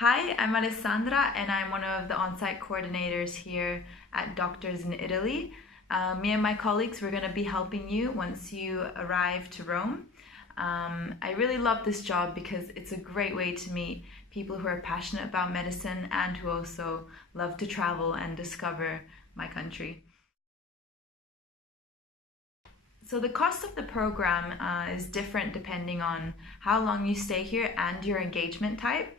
Hi, I'm Alessandra and I'm one of the on-site coordinators here at Doctors in Italy. Me and my colleagues, we're going to be helping you once you arrive to Rome. I really love this job because it's a great way to meet people who are passionate about medicine and who also love to travel and discover my country. So the cost of the program is different depending on how long you stay here and your engagement type.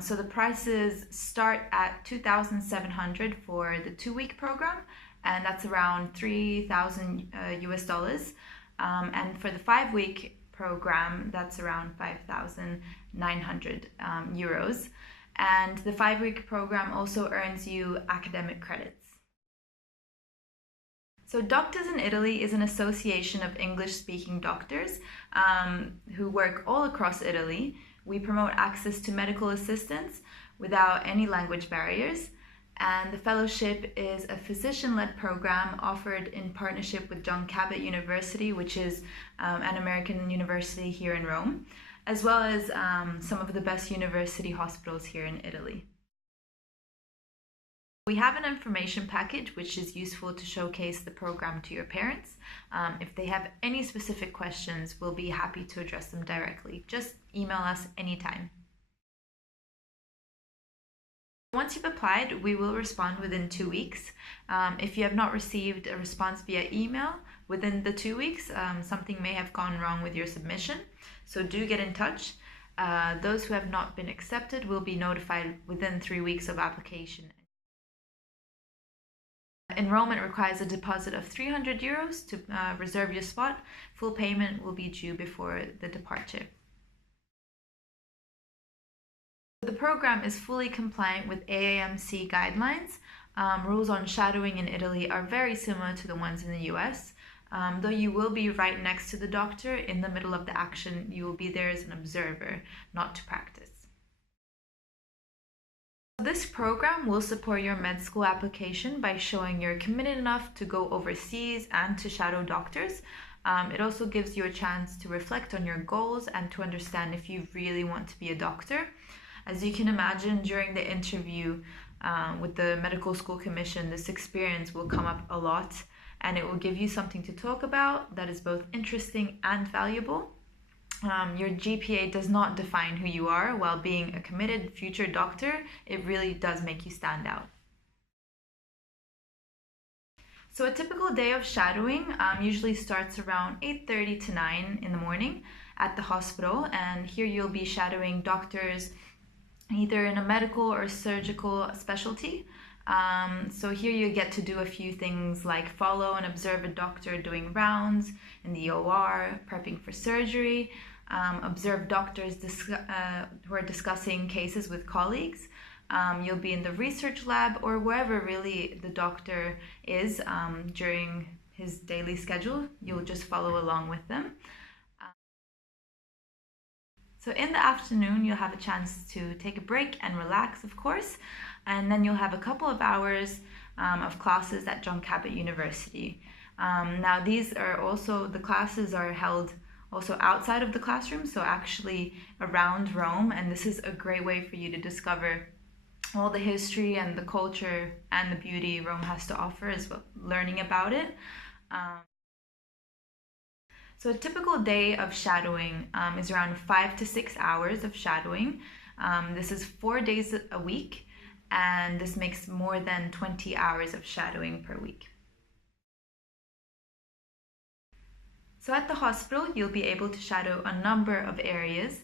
So the prices start at $2,700 for the 2-week program, and that's around 3,000 US dollars. And for the 5-week program, that's around 5,900 euros. And the 5-week program also earns you academic credits. So Doctors in Italy is an association of English-speaking doctors who work all across Italy. We promote access to medical assistance without any language barriers. And the fellowship is a physician-led program offered in partnership with John Cabot University, which is an American university here in Rome, as well as some of the best university hospitals here in Italy. We have an information package which is useful to showcase the program to your parents. If they have any specific questions, we'll be happy to address them directly. Just email us anytime. Once you've applied, we will respond within 2 weeks. If you have not received a response via email within the 2 weeks, something may have gone wrong with your submission, so do get in touch. Those who have not been accepted will be notified within 3 weeks of application. Enrollment requires a deposit of 300 euros to reserve your spot. Full payment will be due before the departure. The program is fully compliant with AAMC guidelines. Rules on shadowing in Italy are very similar to the ones in the US. Though you will be right next to the doctor in the middle of the action, you will be there as an observer, not to practice. This program will support your med school application by showing you're committed enough to go overseas and to shadow doctors. It also gives you a chance to reflect on your goals and to understand if you really want to be a doctor. As you can imagine, during the interview with the Medical School Commission, this experience will come up a lot, and it will give you something to talk about that is both interesting and valuable. Your GPA does not define who you are. While being a committed future doctor, it really does make you stand out. So a typical day of shadowing usually starts around 8:30 to 9 in the morning at the hospital, and here you'll be shadowing doctors either in a medical or surgical specialty. So here you get to do a few things like follow and observe a doctor doing rounds in the OR, prepping for surgery, observe doctors who are discussing cases with colleagues. You'll be in the research lab or wherever really the doctor is during his daily schedule. You'll just follow along with them. So in the afternoon, you'll have a chance to take a break and relax, of course, and then you'll have a couple of hours of classes at John Cabot University. Now these are also, the classes are held also outside of the classroom, so actually around Rome, and this is a great way for you to discover all the history and the culture and the beauty Rome has to offer, as well, learning about it. So a typical day of shadowing is around 5 to 6 hours of shadowing. This is 4 days a week, and this makes more than 20 hours of shadowing per week. So at the hospital, you'll be able to shadow a number of areas.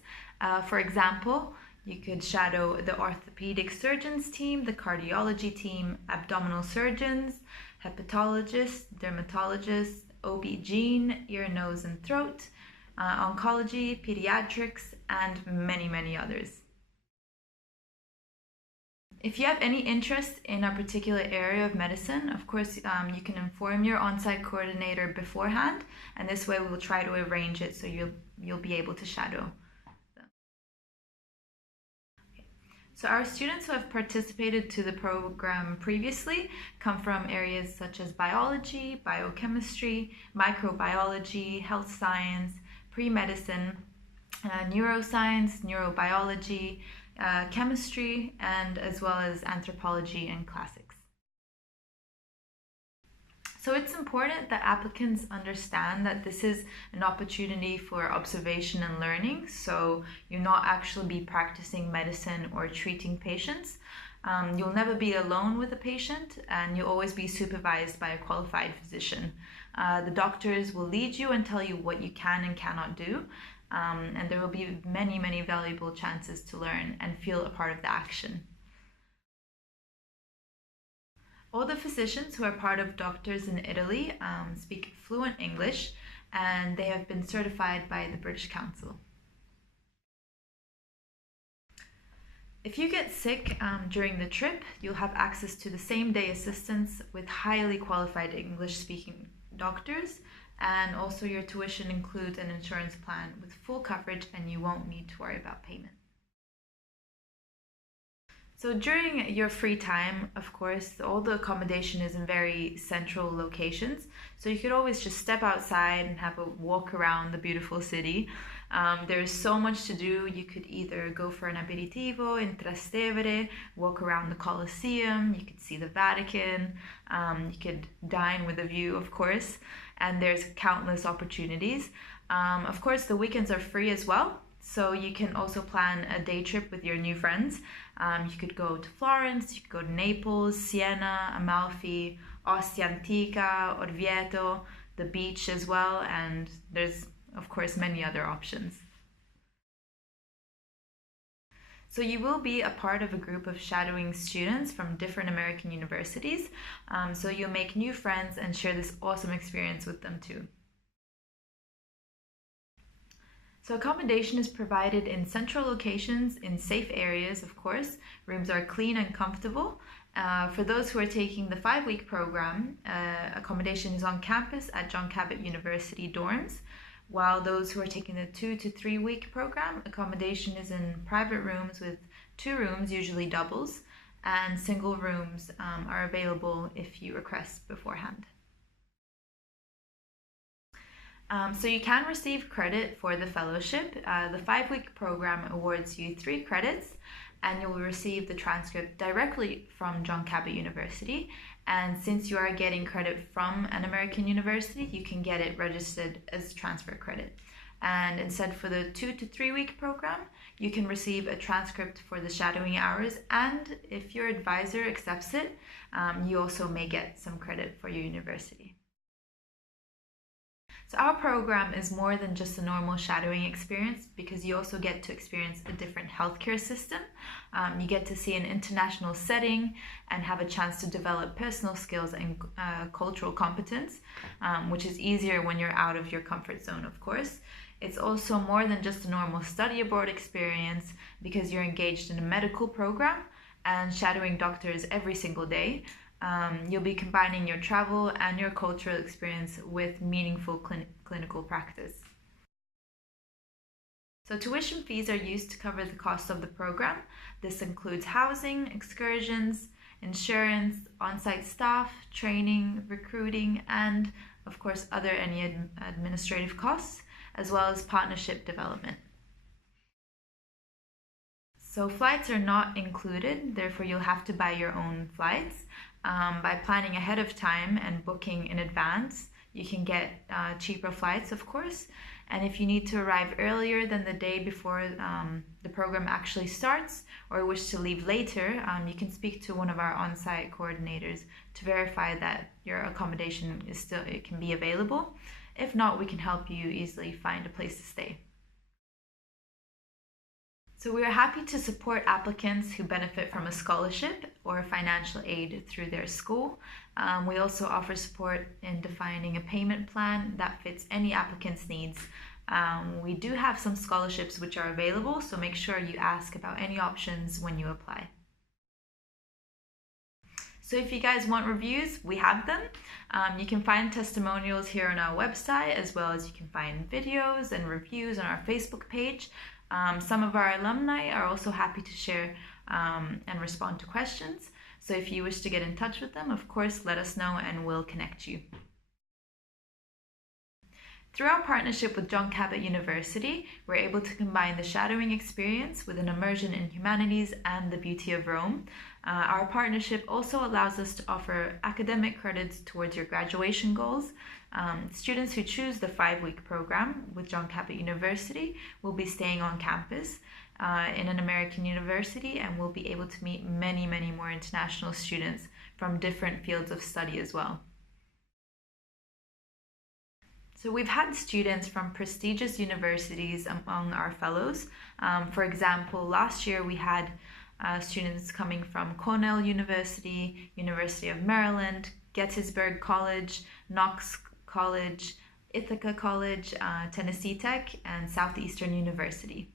For example, you could shadow the orthopedic surgeons team, the cardiology team, abdominal surgeons, hepatologists, dermatologists, OB-GYN, ear, nose, and throat, oncology, pediatrics, and many, many others. If you have any interest in a particular area of medicine, of course, you can inform your on-site coordinator beforehand, and this way we'll try to arrange it so you'll be able to shadow them. Okay. So our students who have participated to the program previously come from areas such as biology, biochemistry, microbiology, health science, pre-medicine, neuroscience, neurobiology, chemistry, and as well as anthropology and classics. So it's important that applicants understand that this is an opportunity for observation and learning, so you'll not actually be practicing medicine or treating patients. You'll never be alone with a patient, and you'll always be supervised by a qualified physician. The doctors will lead you and tell you what you can and cannot do, and there will be many, many valuable chances to learn and feel a part of the action. All the physicians who are part of Doctors in Italy speak fluent English, and they have been certified by the British Council. If you get sick during the trip, you'll have access to the same-day assistance with highly qualified English-speaking doctors, and also your tuition includes an insurance plan with full coverage, and you won't need to worry about payment. So during your free time, of course, all the accommodation is in very central locations. So you could always just step outside and have a walk around the beautiful city. There's so much to do. You could either go for an aperitivo in Trastevere, walk around the Colosseum, you could see the Vatican, you could dine with a view, of course, and there's countless opportunities. Of course, the weekends are free as well. So you can also plan a day trip with your new friends. You could go to Florence, you could go to Naples, Siena, Amalfi, Ostia Antica, Orvieto, the beach as well, and there's of course many other options. So you will be a part of a group of shadowing students from different American universities, so you'll make new friends and share this awesome experience with them too. So accommodation is provided in central locations in safe areas, of course. Rooms are clean and comfortable. For those who are taking the 5-week program, accommodation is on campus at John Cabot University dorms, while those who are taking the 2 to 3 week program, accommodation is in private rooms with 2 rooms, usually doubles, and single rooms are available if you request beforehand. So you can receive credit for the fellowship. The 5-week program awards you 3 credits, and you will receive the transcript directly from John Cabot University. And since you are getting credit from an American university, you can get it registered as transfer credit. And instead, for the 2 to 3 week program, you can receive a transcript for the shadowing hours, and if your advisor accepts it, you also may get some credit for your university. So our program is more than just a normal shadowing experience, because you also get to experience a different healthcare system. You get to see an international setting and have a chance to develop personal skills and cultural competence, which is easier when you're out of your comfort zone, of course. It's also more than just a normal study abroad experience, because you're engaged in a medical program and shadowing doctors every single day. You'll be combining your travel and your cultural experience with meaningful clinical practice. So tuition fees are used to cover the cost of the program. This includes housing, excursions, insurance, on-site staff, training, recruiting, and of course any administrative costs, as well as partnership development. So flights are not included, therefore you'll have to buy your own flights. By planning ahead of time and booking in advance, you can get cheaper flights, of course. And if you need to arrive earlier than the day before the program actually starts, or wish to leave later, you can speak to one of our on-site coordinators to verify that your accommodation it can be available. If not, we can help you easily find a place to stay. So we are happy to support applicants who benefit from a scholarship or financial aid through their school. We also offer support in defining a payment plan that fits any applicant's needs. We do have some scholarships which are available, so make sure you ask about any options when you apply. So if you guys want reviews, we have them. You can find testimonials here on our website, as well as you can find videos and reviews on our Facebook page. Some of our alumni are also happy to share and respond to questions. So if you wish to get in touch with them, of course, let us know and we'll connect you. Through our partnership with John Cabot University, we're able to combine the shadowing experience with an immersion in humanities and the beauty of Rome. Our partnership also allows us to offer academic credits towards your graduation goals. Students who choose the 5-week program with John Cabot University will be staying on campus in an American university and will be able to meet many, many more international students from different fields of study as well. So we've had students from prestigious universities among our fellows. For example, last year we had students coming from Cornell University, University of Maryland, Gettysburg College, Knox College, Ithaca College, Tennessee Tech, and Southeastern University.